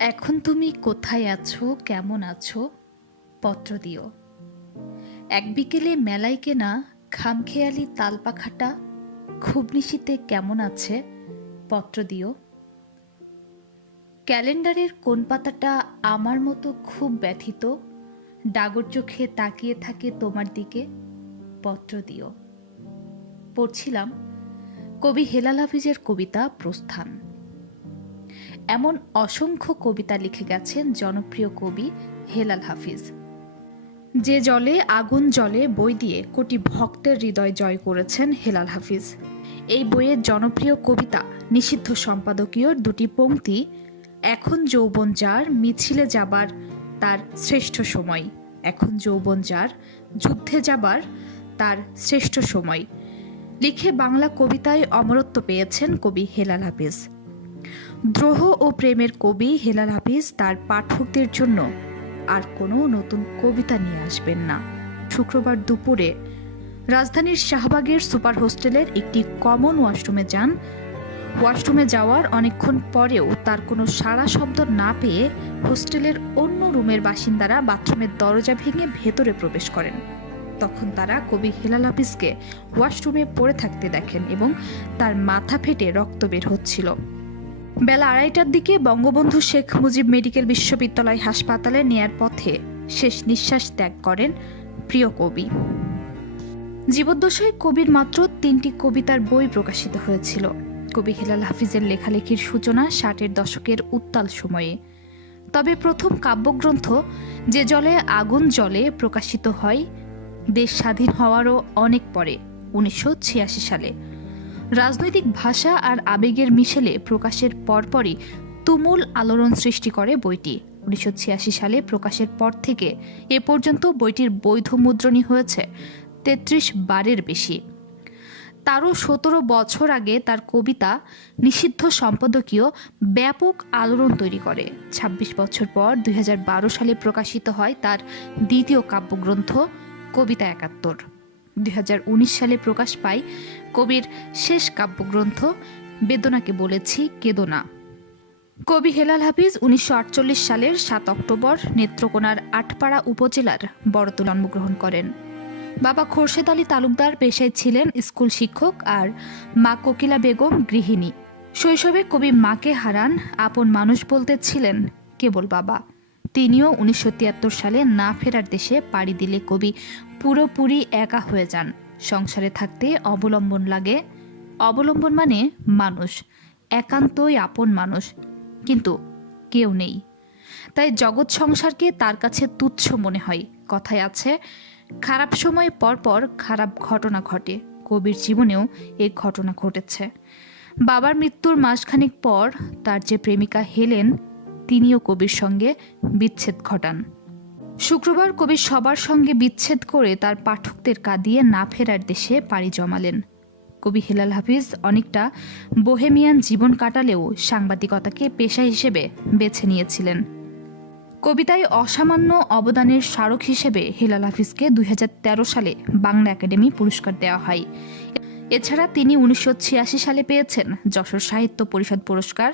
এখন তুমি কোথায় আছো? কেমন আছো? পত্র দিও। এক বিকেলে মেলায় কেনা খামখেয়ালি তালপাখাটা খুব নিশিতে কেমন আছে? পত্র দিও। ক্যালেন্ডারের কোন পাতাটা আমার মতো খুব ব্যথিত? ডাগর চোখে তাকিয়ে থাকে তোমার দিকে? পত্র দিও। পড়ছিলাম কবি হেলাল হাফিজের কবিতা প্রস্থান। এমন অসংখ্য কবিতা লিখে গেছেন জনপ্রিয় কবি হেলাল হাফিজ। যে জলে, আগুন জলে বই দিয়ে কোটি ভক্তের হৃদয় জয় করেছেন হেলাল হাফিজ। এই বইয়ের জনপ্রিয় কবিতা, নিষিদ্ধ সম্পাদকীয় দুটি পংক্তি এখন যৌবন যার, মিছিলে যাবার, তার শ্রেষ্ঠ সময়। এখন যৌবন যার, যুদ্ধে যাবার, তার শ্রেষ্ঠ সময়। লিখে বাংলা কবিতায় অমরত্ব পেয়েছেন কবি হেলাল হাফিজ। দ্রোহ ও প্রেমের কবি হেলাল হাফিজ তার পাঠকদের জন্য আর কোনো নতুন কবিতা নিয়ে আসবেন না। শুক্রবার দুপুরে রাজধানীর শাহবাগের সুপার হোস্টেলের একটি কমন ওয়াশরুমে যান। ওয়াশরুমে যাওয়ার অনেকক্ষণ পরেও তার কোনো সাড়া শব্দ না পেয়ে হোস্টেলের অন্য রুমের বাসিন্দারা বাথরুমের দরজা ভেঙে ভেতরে প্রবেশ করেন। তখন তারা কবি হেলাল হাফিজকে ওয়াশরুমে পড়ে থাকতে দেখেন এবং তার মাথা ফেটে রক্ত বের হচ্ছিল। বেলা আড়াইটার দিকে বঙ্গবন্ধু শেখ মুজিব মেডিকেল বিশ্ববিদ্যালয় হাসপাতালে নেয়ার পথে শেষ নিঃশ্বাস ত্যাগ করেন প্রিয় কবি। জীবদ্দশায় কবির মাত্র তিনটি কবিতার বই প্রকাশিত হয়েছিল। কবি হেলাল হাফিজের লেখালেখির সূচনা ষাটের দশকের উত্তাল সময়ে। তবে প্রথম কাব্যগ্রন্থ, যে জলে আগুন জলে প্রকাশিত হয় দেশ স্বাধীন হওয়ারও অনেক পরে, উনিশশো ছিয়াশি সালে। রাজনৈতিক ভাষা আর আবেগের মিশেলে প্রকাশের পরপরই তুমুল আলোড়ন সৃষ্টি করে বইটি। উনিশশো ছিয়াশি সালে প্রকাশের পর থেকে এ পর্যন্ত বইটির বৈধ মুদ্রণী হয়েছে তেত্রিশ বারের বেশি। তারও সতেরো বছর আগে তার কবিতা নিষিদ্ধ সম্পাদকীয় ব্যাপক আলোড়ন তৈরি করে। ২৬ বছর পর দুই হাজার বারো সালে প্রকাশিত হয় তার দ্বিতীয় কাব্যগ্রন্থ কবিতা একাত্তর। দুই হাজার উনিশ সালে প্রকাশ পায় কবির শেষ কাব্যগ্রন্থ বেদনাকে বলেছি কেদনা। কবি হেলাল হাফিজ উনিশশো আটচল্লিশ সালের সাত অক্টোবর নেত্রকোনার আটপাড়া উপজেলার বড়ত জন্মগ্রহণ করেন। বাবা খোরশেদ আলী তালুকদার পেশায় ছিলেন স্কুল শিক্ষক আর মা কোকিলা বেগম গৃহিণী। শৈশবে কবি মাকে হারান, আপন মানুষ বলতে ছিলেন কেবল বাবা। তিনিও উনিশশো তিয়াত্তর সালে না ফেরার দেশে পাড়ি দিলে কবি পুরোপুরি একা হয়ে যান। সংসারে থাকতে অবলম্বন লাগে। অবলম্বন মানে মানুষ, একান্তই আপন মানুষ, কিন্তু কেউ নেই। তাই জগৎ সংসারকে তার কাছে তুচ্ছ মনে হয়। কথায় আছে, খারাপ সময় পরপর খারাপ ঘটনা ঘটে। কবির জীবনেও এই ঘটনা ঘটেছে। বাবার মৃত্যুর মাসখানেক পর তার যে প্রেমিকা হেলেন তিনিও কবির সঙ্গে বিচ্ছেদ ঘটান। শুক্রবার কবি সবার সঙ্গে বিচ্ছেদ করে তার পাঠকদের কাঁদিয়ে না ফেরার দেশে পাড়ি জমালেন। কবি হেলাল হাফিজ অনেকটা বোহেমিয়ান জীবন কাটালেও সাংবাদিকতাকে পেশা হিসেবে বেছে নিয়েছিলেন। কবিতায় অসামান্য অবদানের স্মারক হিসেবে হেলাল হাফিজকে দুই হাজার তেরো সালে বাংলা একাডেমি পুরস্কার দেওয়া হয়। এছাড়া তিনি উনিশশো ছিয়াশি সালে পেয়েছেন যশোর সাহিত্য পরিষদ পুরস্কার।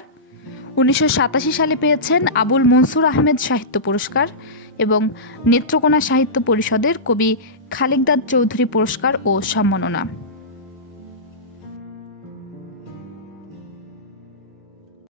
উনিশশো সাতাশি সালে পেয়েছেন আবুল মনসুর আহমেদ সাহিত্য পুরস্কার এবং নেত্রকোনা সাহিত্য পরিষদের কবি খালিকদাদ চৌধুরী পুরস্কার ও সম্মাননা।